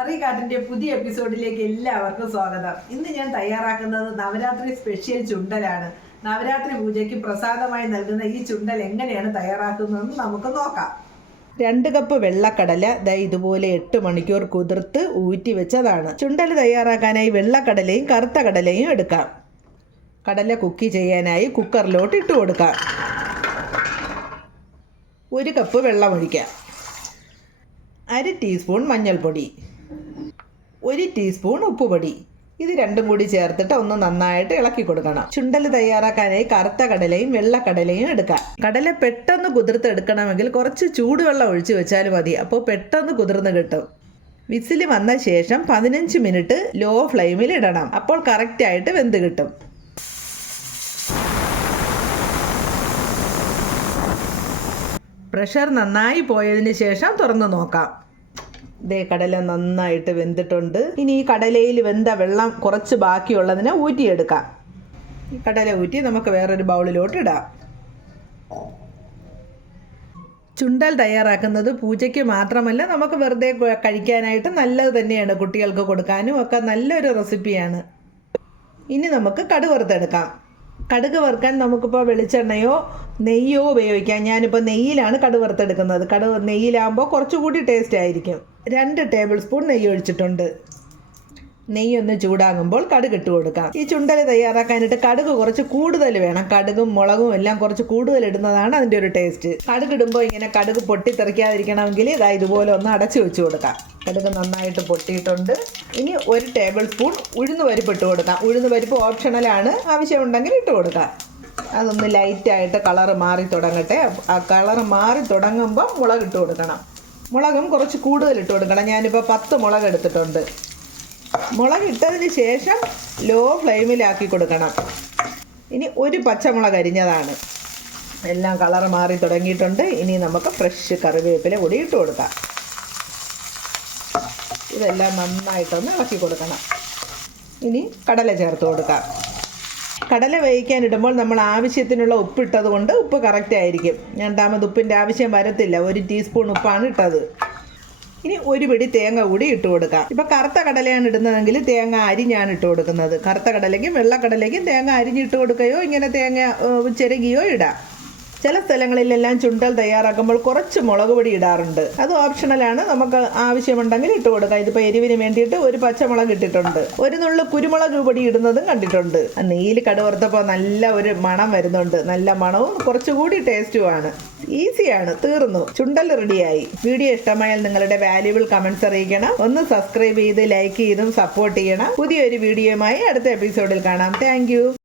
കറി കാട്ടിന്റെ പുതിയ എപ്പിസോഡിലേക്ക് എല്ലാവർക്കും സ്വാഗതം. ഇന്ന് ഞാൻ തയ്യാറാക്കുന്നത് നവരാത്രി സ്പെഷ്യൽ ചുണ്ടലാണ്. നവരാത്രി പൂജയ്ക്ക് പ്രസാദമായി നൽകുന്ന ഈ ചുണ്ടൽ എങ്ങനെയാണ് തയ്യാറാക്കുന്നതെന്ന് നമുക്ക് നോക്കാം. രണ്ട് കപ്പ് വെള്ളക്കടല ദാ ഇതുപോലെ എട്ട് മണിക്കൂർ കുതിർത്ത് ഊറ്റി വെച്ചതാണ്. ചുണ്ടൽ തയ്യാറാക്കാനായി വെള്ളക്കടലയും കറുത്ത കടലയും എടുക്കാം. കടല കുക്കി ചെയ്യാനായി കുക്കറിലോട്ട് ഇട്ട് കൊടുക്കാം. ഒരു കപ്പ് വെള്ളം ഒഴിക്കാം. അര ടീസ്പൂൺ മഞ്ഞൾപ്പൊടി. ഒരു ടീസ്പൂൺ ഉപ്പുപൊടി. ഇത് രണ്ടും കൂടി ചേർത്തിട്ട് ഒന്ന് നന്നായിട്ട് ഇളക്കി കൊടുക്കണം. ചുണ്ടൽ തയ്യാറാക്കാനായി കറുത്ത കടലയും വെള്ളക്കടലയും എടുക്കാം. കടല പെട്ടെന്ന് കുതിർത്തെടുക്കണമെങ്കിൽ കുറച്ച് ചൂടുവെള്ളം ഒഴിച്ചു വെച്ചാൽ മതി. അപ്പോൾ പെട്ടെന്ന് കുതിർന്ന് കിട്ടും. വിസിൽ വന്ന ശേഷം പതിനഞ്ച് മിനിറ്റ് ലോ ഫ്ലെയിമിൽ ഇടണം. അപ്പോൾ കറക്റ്റായിട്ട് വെന്ത് കിട്ടും. പ്രഷർ നന്നായി പോയതിന് ശേഷം തുറന്നു നോക്കാം. ദേ കടല നന്നായിട്ട് വെന്തിട്ടുണ്ട്. ഇനി ഈ കടലയിൽ വെന്ത വെള്ളം കുറച്ച് ബാക്കിയുള്ളതിനെ ഊറ്റിയെടുക്കാം. ഈ കടല ഊറ്റി നമുക്ക് വേറൊരു ബൗളിലോട്ട് ഇടാം. ചുണ്ടൽ തയ്യാറാക്കുന്നത് പൂജയ്ക്ക് മാത്രമല്ല നമുക്ക് വെറുതെ കഴിക്കാനായിട്ട് നല്ലത് തന്നെയാണ് കുട്ടികൾക്ക് കൊടുക്കാനും ഒക്കെ നല്ലൊരു റെസിപ്പിയാണ്. ഇനി നമുക്ക് കടുക് വറുത്തെടുക്കാം. കടുക് വറുക്കാൻ നമുക്കിപ്പോൾ വെളിച്ചെണ്ണയോ നെയ്യോ ഉപയോഗിക്കാം. ഞാനിപ്പോൾ നെയ്യിലാണ് കടുക് വറുത്തെടുക്കുന്നത്. കടുക് നെയ്യിലാകുമ്പോൾ കുറച്ചുകൂടി ടേസ്റ്റ് ആയിരിക്കും. രണ്ട് ടേബിൾ സ്പൂൺ നെയ്യ് ഒഴിച്ചിട്ടുണ്ട്. നെയ്യ് ഒന്ന് ചൂടാകുമ്പോൾ കടുക് ഇട്ട് കൊടുക്കാം. ഈ ചുണ്ടൽ തയ്യാറാക്കാനായിട്ട് കടുക് കുറച്ച് കൂടുതൽ വേണം. കടുകും മുളകും എല്ലാം കുറച്ച് കൂടുതൽ ഇടുന്നതാണ് അതിന്റെ ഒരു ടേസ്റ്റ് കടുക് ഇടുമ്പോൾ ഇങ്ങനെ കടുക് പൊട്ടിത്തെറിക്കാതിരിക്കണമെങ്കിൽ ഇതാ ഇതുപോലെ ഒന്ന് അടച്ചു വെച്ച് കൊടുക്കാം. കടുക് നന്നായിട്ട് പൊട്ടിയിട്ടുണ്ട്. ഇനി ഒരു ടേബിൾ സ്പൂൺ ഉഴുന്ന് പരിപ്പ് ഇട്ട് കൊടുക്കാം. ഉഴുന്ന് പരിപ്പ് ഓപ്ഷണലാണ് ആവശ്യമുണ്ടെങ്കിൽ ഇട്ട് കൊടുക്കാം. അതൊന്ന് ലൈറ്റായിട്ട് കളറ് മാറി തുടങ്ങട്ടെ. ആ കളറ് മാറി തുടങ്ങുമ്പോൾ മുളക് ഇട്ട് കൊടുക്കണം. മുളകും കുറച്ച് കൂടുതൽ ഇട്ട് കൊടുക്കണം. ഞാനിപ്പോൾ പത്ത് മുളക് എടുത്തിട്ടുണ്ട്. മുളക് ഇട്ടതിന് ശേഷം ലോ ഫ്ലെയിമിലാക്കി കൊടുക്കണം. ഇനി ഒരു പച്ചമുളക് അരിഞ്ഞതാണ്. എല്ലാം കളർ മാറി തുടങ്ങിയിട്ടുണ്ട്. ഇനി നമുക്ക് ഫ്രഷ് കറിവേപ്പില കൂടി ഇട്ട് കൊടുക്കാം. ഇതെല്ലാം നന്നായിട്ടൊന്ന് ഇളക്കി കൊടുക്കണം. ഇനി കടല ചേർത്ത് കൊടുക്കാം. കടല വേവിക്കാൻ ഇടുമ്പോൾ നമ്മൾ ആവശ്യത്തിനുള്ള ഉപ്പ് ഇട്ടത് കൊണ്ട് ഉപ്പ് കറക്റ്റ് ആയിരിക്കും. രണ്ടാമത് ഉപ്പിന്റെ ആവശ്യം വരത്തില്ല. ഒരു ടീസ്പൂൺ ഉപ്പാണ് ഇട്ടത്. ഇനി ഒരു പിടി തേങ്ങ കൂടി ഇട്ട് കൊടുക്കാം. ഇപ്പം കറുത്ത കടലയാണ് ഇടുന്നതെങ്കിൽ തേങ്ങ അരിഞ്ഞാണ് ഇട്ട് കൊടുക്കുന്നത്. കറുത്ത കടലയ്ക്കും വെള്ളക്കടലയ്ക്കും തേങ്ങ അരിഞ്ഞിട്ട് കൊടുക്കുകയോ ഇങ്ങനെ തേങ്ങ ചിരകിയോ ഇടാം. ചില സ്ഥലങ്ങളിലെല്ലാം ചുണ്ടൽ തയ്യാറാക്കുമ്പോൾ കുറച്ച് മുളക് പൊടി ഇടാറുണ്ട്. അത് ഓപ്ഷണലാണ് നമുക്ക് ആവശ്യമുണ്ടെങ്കിൽ ഇട്ട് കൊടുക്കാം. ഇതിപ്പോൾ എരിവിന് വേണ്ടിയിട്ട് ഒരു പച്ചമുളക് ഇട്ടിട്ടുണ്ട്. ഒരു നുള്ളു കുരുമുളക് പൊടി ഇടുന്നതും കണ്ടിട്ടുണ്ട്. നെയ്യിൽ കടുവറുത്തപ്പോൾ നല്ല ഒരു മണം വരുന്നുണ്ട്. നല്ല മണവും കുറച്ചുകൂടി ടേസ്റ്റുമാണ് ഈസിയാണ് തീർന്നു. ചുണ്ടൽ റെഡിയായി വീഡിയോ ഇഷ്ടമായാൽ നിങ്ങളുടെ വാല്യുബിൾ കമന്റ്സ് അറിയിക്കണം. ഒന്ന് സബ്സ്ക്രൈബ് ചെയ്ത് ലൈക്ക് ചെയ്തും സപ്പോർട്ട് ചെയ്യണം. പുതിയൊരു വീഡിയോയുമായി അടുത്ത എപ്പിസോഡിൽ കാണാം. താങ്ക്